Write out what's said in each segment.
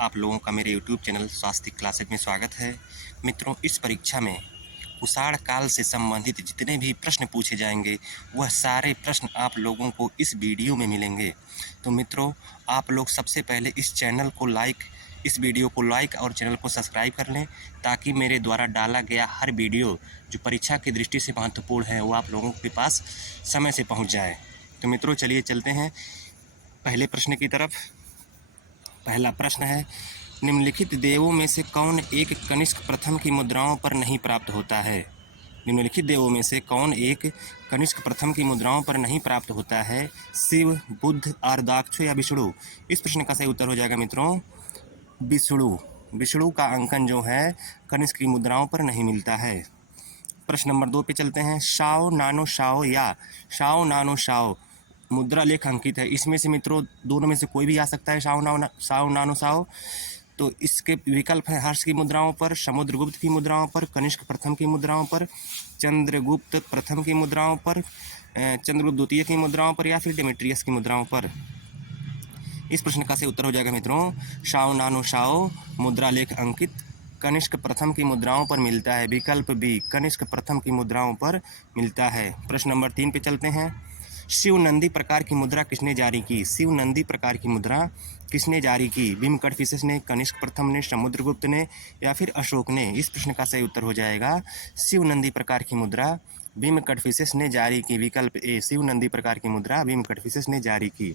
आप लोगों का मेरे YouTube चैनल स्वास्थ्य क्लासेज में स्वागत है। मित्रों, इस परीक्षा में कुषाण काल से संबंधित जितने भी प्रश्न पूछे जाएंगे वह सारे प्रश्न आप लोगों को इस वीडियो में मिलेंगे। तो मित्रों, आप लोग सबसे पहले इस वीडियो को लाइक और चैनल को सब्सक्राइब कर लें, ताकि मेरे द्वारा डाला गया हर वीडियो जो परीक्षा की दृष्टि से महत्वपूर्ण है वो आप लोगों के पास समय से पहुंच जाए। तो मित्रों, चलिए चलते हैं पहले प्रश्न की तरफ। पहला प्रश्न है, निम्नलिखित देवों में से कौन एक कनिष्क प्रथम की मुद्राओं पर नहीं प्राप्त होता है? निम्नलिखित देवों में से कौन एक कनिष्क प्रथम की मुद्राओं पर नहीं प्राप्त होता है? शिव, बुद्ध, आर्दाक्ष या विष्णु? इस प्रश्न का सही उत्तर हो जाएगा मित्रों विष्णु। विष्णु का अंकन जो है कनिष्क की मुद्राओं पर नहीं मिलता है। प्रश्न नंबर 2 पे चलते हैं। शाओ नानो शाओ या शाओ नानो शाओ मुद्रा लेख अंकित है। इसमें से मित्रों दोनों में से कोई भी आ सकता है, शाओ नानो शाओ। तो इसके विकल्प है हर्ष की मुद्राओं पर, समुद्रगुप्त की मुद्राओं पर, कनिष्क प्रथम की मुद्राओं पर, चंद्रगुप्त प्रथम की मुद्राओं पर, चंद्रगुप्त द्वितीय की मुद्राओं पर या फिर डेमेट्रियस की मुद्राओं पर। इस प्रश्न का सही उत्तर हो जाएगा मित्रों शाओ नानो शाओ मुद्रा लेख अंकित कनिष्क प्रथम की मुद्राओं पर मिलता है। विकल्प बी कनिष्क प्रथम की मुद्राओं पर मिलता है। प्रश्न नंबर 3 पे चलते हैं। शिव नंदी प्रकार की मुद्रा किसने जारी की? शिव नंदी प्रकार की मुद्रा किसने जारी की? भीमकटफिसेस ने, कनिष्क प्रथम ने, समुद्रगुप्त ने या फिर अशोक ने? इस प्रश्न का सही उत्तर हो जाएगा शिव नंदी प्रकार की मुद्रा भीमकटफिसेस ने जारी की। विकल्प ए शिव नंदी प्रकार की मुद्रा भीमकटफिसेस ने जारी की।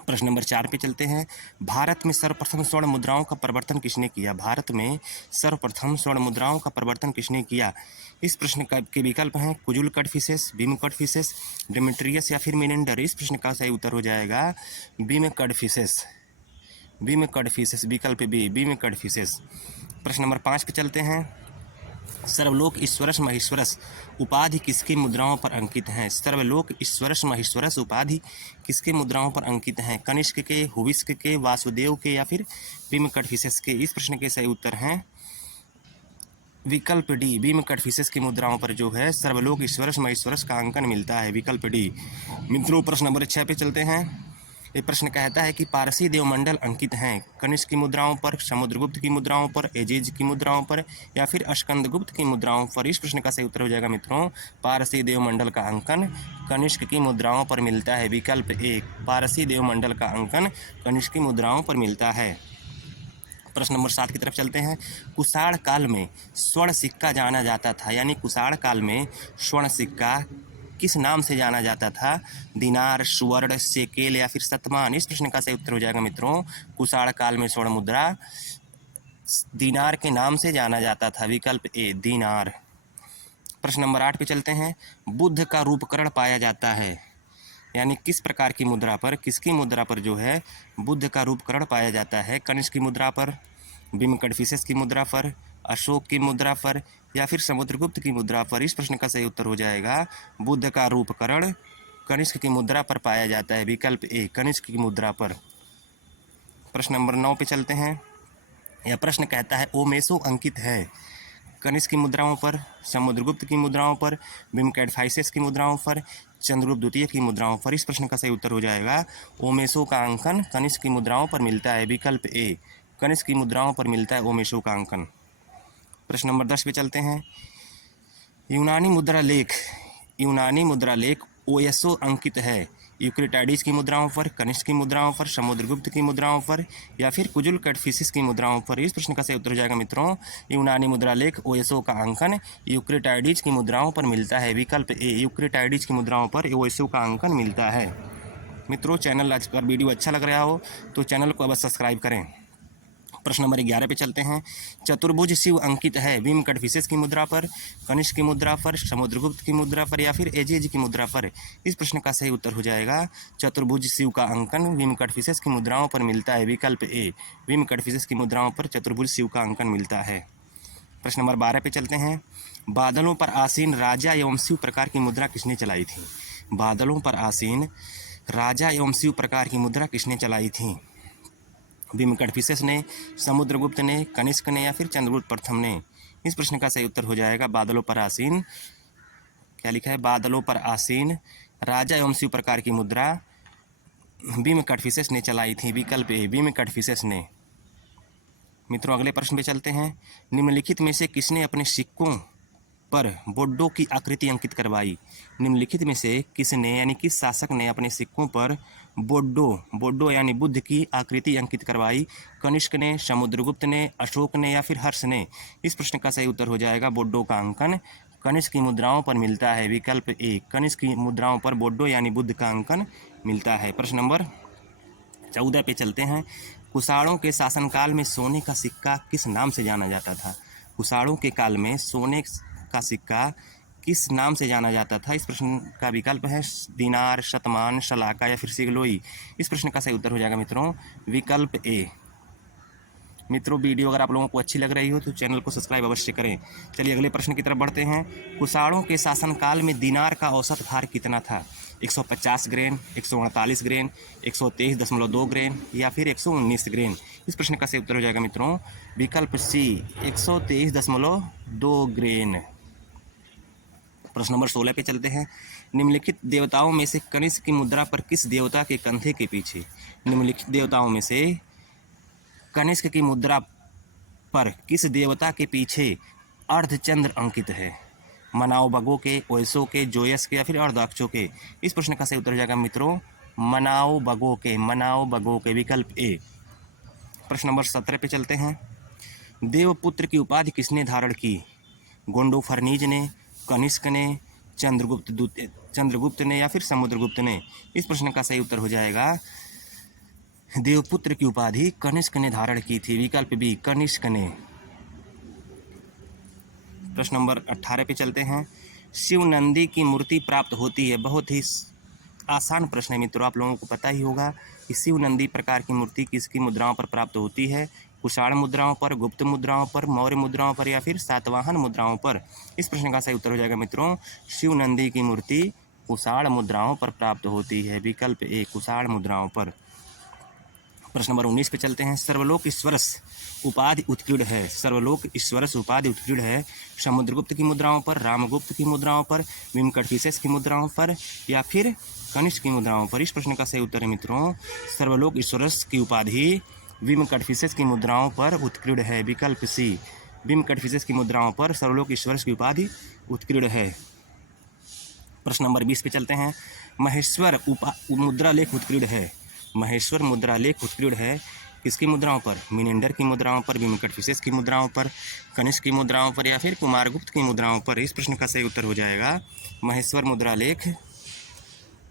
प्रश्न नंबर 4 पे चलते हैं। भारत में सर्वप्रथम स्वर्ण मुद्राओं का प्रवर्तन किसने किया? भारत में सर्वप्रथम स्वर्ण मुद्राओं का प्रवर्तन किसने किया? इस प्रश्न के विकल्प हैं कुजुल कटफिसेस, भीमकटफिसेस, डेमेट्रियस या फिर मिनेंडर। इस प्रश्न का सही उत्तर हो जाएगा भीमकटफिसेस। भीमकटफिसेस विकल्प बी भीमकटफिसेस। प्रश्न नंबर 5 पे चलते हैं। सर्वलोक ईश्वरस महेश्वरस उपाधि किसकी मुद्राओं पर अंकित हैं? सर्वलोक ईश्वरस महेश्वरस उपाधि किसके मुद्राओं पर अंकित हैं? कनिष्क के, हुविस्क के, वासुदेव के या फिर भीमकटफिसेस के? इस प्रश्न के सही उत्तर हैं विकल्प डी भीमकटफिसेस की मुद्राओं पर जो है सर्वलोक ईश्वरस महेश्वरस का अंकन मिलता है। विकल्प डी। मित्रों, प्रश्न नंबर 6 पे चलते हैं। ये प्रश्न कहता है कि पारसी देवमंडल अंकित हैं कनिष्क की मुद्राओं पर, समुद्रगुप्त की मुद्राओं पर, एजेज की मुद्राओं पर या फिर स्कंदगुप्त की मुद्राओं पर? इस प्रश्न का सही उत्तर हो जाएगा मित्रों पारसी देवमंडल का अंकन कनिष्क की मुद्राओं पर मिलता है। विकल्प ए पारसी देवमंडल का अंकन कनिष्क की मुद्राओं पर मिलता है। प्रश्न नंबर 7 की तरफ चलते हैं। कुषाण काल में स्वर्ण सिक्का जाना जाता था, यानी कुषाण काल में स्वर्ण सिक्का किस नाम से जाना जाता था? दिनार, स्वर्ण, शेकेल या फिर शतमान? इस प्रश्न का सही उत्तर हो जाएगा मित्रों कुषाण काल में स्वर्ण मुद्रा दिनार के नाम से जाना जाता था। विकल्प ए दिनार। प्रश्न नंबर 8 पे चलते हैं। बुद्ध का रूपकरण पाया जाता है, यानी किस प्रकार की मुद्रा पर, किसकी मुद्रा पर जो है बुद्ध का रूपकरण पाया जाता है? कनिष्क की मुद्रा पर, भीमकटफिसेस की मुद्रा पर, अशोक की मुद्रा पर या फिर समुद्रगुप्त की मुद्रा पर? इस प्रश्न का सही उत्तर हो जाएगा बुद्ध का रूपकरण कनिष्क की मुद्रा पर पाया जाता है। विकल्प ए कनिष्क की मुद्रा पर। प्रश्न नंबर 9 पे चलते हैं। यह प्रश्न कहता है ओमेसो अंकित है कनिष्क की मुद्राओं पर, समुद्रगुप्त की मुद्राओं पर, भीमकटफिसेस की मुद्राओं पर, चंद्रगुप्त द्वितीय की मुद्राओं पर? इस प्रश्न का सही उत्तर हो जाएगा ओमेसो का अंकन कनिष्क की मुद्राओं पर मिलता है। विकल्प ए कनिष्क की मुद्राओं पर मिलता है ओमेसो का अंकन। प्रश्न नंबर 10 पे चलते हैं। यूनानी मुद्रा लेख ओएसओ अंकित है यूक्रिटाइडिस की मुद्राओं पर, कनिष्क की मुद्राओं पर, समुद्रगुप्त की मुद्राओं पर या फिर कुजुल कटफिसेस की मुद्राओं पर? इस प्रश्न का सही उत्तर हो जाएगा मित्रों यूनानी मुद्रा लेख ओएसओ का अंकन यूक्रिटाइडिस की मुद्राओं पर मिलता है। विकल्प ए यूक्रिटाइडिस की मुद्राओं पर ओएसओ का अंकन मिलता है। मित्रों, चैनल आज का वीडियो अच्छा लग रहा हो तो चैनल को अवश्य सब्सक्राइब करें। प्रश्न नंबर 11 पे चलते हैं। चतुर्भुज शिव अंकित है भीमकटफिसेस की मुद्रा पर, कनिष्क की मुद्रा पर, समुद्रगुप्त की मुद्रा पर या फिर एजेज की मुद्रा पर? इस प्रश्न का सही उत्तर हो जाएगा चतुर्भुज शिव का अंकन भीमकटफिसेस की मुद्राओं पर मिलता है। विकल्प ए भीमकटफिसेस की मुद्राओं पर चतुर्भुज शिव का अंकन मिलता है। प्रश्न नंबर 12 पे चलते हैं। बादलों पर आसीन राजा एवं शिव प्रकार की मुद्रा किसने चलाई थी? बादलों पर आसीन राजा एवं शिव प्रकार की मुद्रा किसने चलाई थी? भीमकटफिसेस ने, समुद्रगुप्त ने, कनिष्क ने या फिर चंद्रगुप्त प्रथम ने? इस प्रश्न का सही उत्तर हो जाएगा बादलों पर आसीन, क्या लिखा है, बादलों पर आसीन राजा एवं शिव प्रकार की मुद्रा भीमकटफिसेस ने चलाई थी। विकल्प ए भीमकटफिसेस ने। मित्रों अगले प्रश्न पे चलते हैं। निम्नलिखित में से किसने अपने सिक्कों पर बोडो की आकृति अंकित करवाई? निम्नलिखित में से किसने यानी किस शासक ने अपने सिक्कों पर बोडो यानी बुद्ध की आकृति अंकित करवाई? कनिष्क ने, समुद्रगुप्त ने, अशोक ने या फिर हर्ष ने? इस प्रश्न का सही उत्तर हो जाएगा बोडो का अंकन कनिष्क की मुद्राओं पर मिलता है। विकल्प ए, कनिष्क की मुद्राओं पर बोडो यानी बुद्ध का अंकन मिलता है। प्रश्न नंबर 14 पे चलते हैं। कुषाणों के शासनकाल में सोने का सिक्का किस नाम से जाना जाता था? कुषाणों के काल में सोने का सिक्का किस नाम से जाना जाता था? इस प्रश्न का विकल्प है दिनार, शतमान, शलाका या फिर सिगलोई। इस प्रश्न का सही उत्तर हो जाएगा मित्रों विकल्प ए। मित्रों वीडियो अगर आप लोगों को अच्छी लग रही हो तो चैनल को सब्सक्राइब अवश्य करें। चलिए अगले प्रश्न की तरफ बढ़ते हैं। कुषाणों के शासनकाल में दिनार का औसत भार कितना था? 150 ग्रेन, 148 ग्रेन, 123.2 ग्रेन या फिर 119 ग्रेन? इस प्रश्न का सही उत्तर हो जाएगा मित्रों विकल्प सी, 123.2 ग्रेन। प्रश्न नंबर 16 पे चलते हैं। निम्नलिखित देवताओं में से कनिष्क की मुद्रा पर किस देवता के कंधे के पीछे? निम्नलिखित देवताओं में से कनिष्क की मुद्रा पर किस देवता के पीछे अर्धचंद्र अंकित है? मनाओ बगो के, ओयसो के, जोयस के या फिर अर्धाक्षों के? इस प्रश्न का सही उत्तर हो जाएगा मित्रों मनाओ बगो के विकल्प ए। प्रश्न नंबर 17 पे चलते हैं। देवपुत्र की उपाधि किसने धारण की? गोंडोफर्नीज ने, कनिष्क ने, चंद्रगुप्त ने या फिर समुद्रगुप्त ने? इस प्रश्न का सही उत्तर हो जाएगा देवपुत्र की उपाधि कनिष्क ने धारण की थी। विकल्प बी, कनिष्क ने। प्रश्न नंबर 18 पे चलते हैं। शिव नंदी की मूर्ति प्राप्त होती है। बहुत ही आसान प्रश्न है मित्रों, आप लोगों को पता ही होगा कि शिव नंदी प्रकार की मूर्ति किसकी मुद्राओं पर प्राप्त होती है? कुषाण मुद्राओं पर, गुप्त मुद्राओं पर, मौर्य मुद्राओं पर या फिर सातवाहन मुद्राओं पर? इस प्रश्न का सही उत्तर हो जाएगा मित्रों शिव नंदी की मूर्ति कुषाण मुद्राओं पर प्राप्त होती है। विकल्प ए, कुषाण मुद्राओं पर। प्रश्न नंबर 19 पे चलते हैं। सर्वलोक ईश्वरस उपाधि उत्कीर्ण है। सर्वलोक ईश्वरस उपाधि उत्कीर्ण है समुद्रगुप्त की मुद्राओं पर, रामगुप्त की मुद्राओं पर, विमकटफिसेस की मुद्राओं पर या फिर कनिष्क की मुद्राओं पर? इस प्रश्न का सही उत्तर है मित्रों सर्वलोक ईश्वरस की उपाधि विमकटफिसेस की मुद्राओं पर उत्कीर्ण है। विकल्प सी, विमकटफिसेस की मुद्राओं पर सर्वलोक ईश्वरस की उपाधि उत्कीर्ण है। प्रश्न नंबर 20 पे चलते हैं। महेश्वर मुद्रा लेख उत्कीर्ण है। महेश्वर मुद्रा लेख उत्कीर्ण है किसकी मुद्राओं पर? मिनेंडर की मुद्राओं पर, विमकटफिसेस की मुद्राओं पर, कनिष्क की मुद्राओं पर या फिर कुमारगुप्त की मुद्राओं पर? इस प्रश्न का सही उत्तर हो जाएगा महेश्वर मुद्रा लेख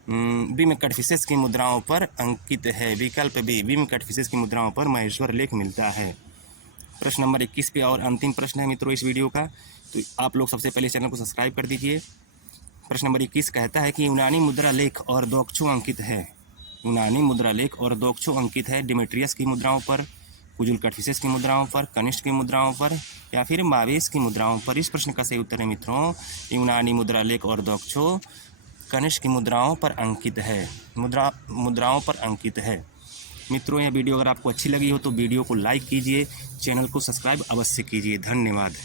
विमकटफिसेस की मुद्राओं पर अंकित है। विकल्प बी, विमकटफिसेस की मुद्राओं पर महेश्वर लेख मिलता है। प्रश्न नंबर 21 पे और अंतिम प्रश्न है मित्रों इस वीडियो का, तो आप लोग सबसे पहले चैनल को सब्सक्राइब कर दीजिए। प्रश्न नंबर 21 कहता है कि यूनानी मुद्रा लेख और दोक्षु अंकित है। यूनानी मुद्रा लेख और दोक्षु अंकित है डिमेट्रियस की मुद्राओं पर, कुजुलकटफिसेस की मुद्राओं पर, कनिष्क की मुद्राओं पर या फिर मावेस की मुद्राओं पर? इस प्रश्न का सही उत्तर है मित्रों यूनानी मुद्रा लेख और दोक्षु कनिष्क की मुद्राओं पर अंकित है। मुद्राओं पर अंकित है। मित्रों यह वीडियो अगर आपको अच्छी लगी हो तो वीडियो को लाइक कीजिए, चैनल को सब्सक्राइब अवश्य कीजिए। धन्यवाद।